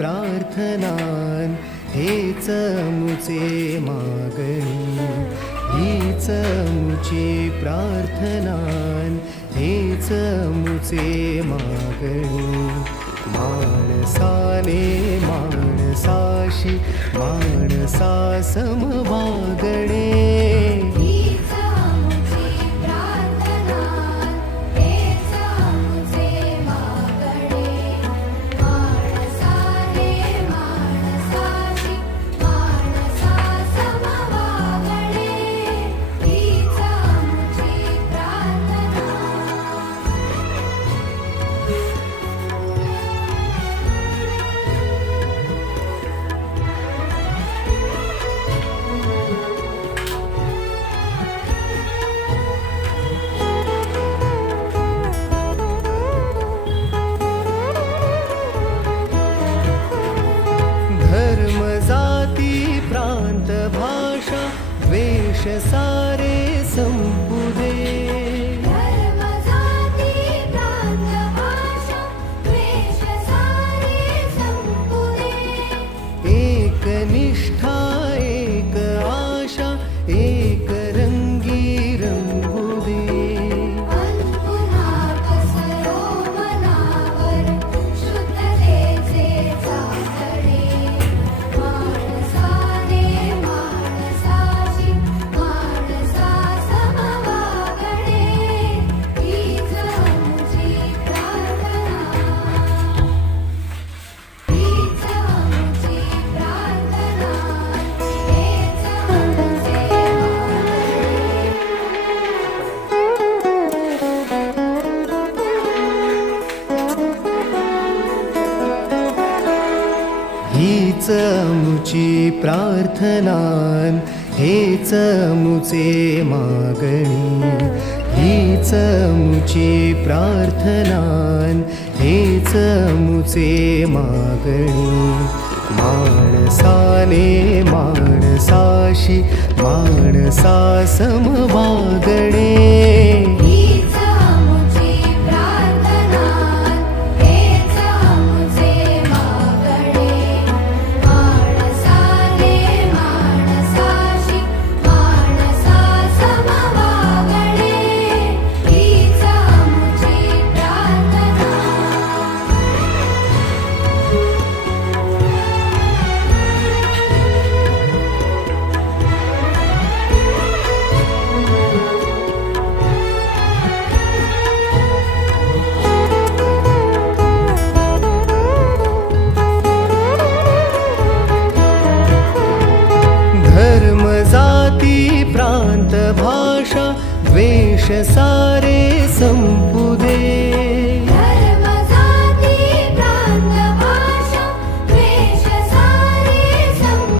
प्रार्थनान हेच मुचे मागणी, हीच मुची प्रार्थनान हेच मुचे मागणी. माणसाने माणसाशी माणसा समवागणे, द्वेष सारे संपुदे. धर्म जाती प्रांत भाषा द्वेष सारे संपुदे. एक निष्ठा एक आशा एक रंगी रंगुदे. पुन्हा कसरो मनावर शुद्धतेचे चाचणे. माणसाने माणसाशी माणसा समवागणे, हीच मुची प्रार्थना, हीच मुची प्रार्थना, हेच मुचे हीच मुची प्रार्थनान हेच मुचे मागणी, हीच मुची प्रार्थनान हेच मुचे मागणी. माणसाने माणसाशी माणसा समवागणे, हीच मुची प्रार्थना, हेच मुचे मागणे. माणसाने माणसाशी माणसा समवागणे, हीच मुची प्रार्थना. धर्म जाती प्रांत भाषा द्वेष सारे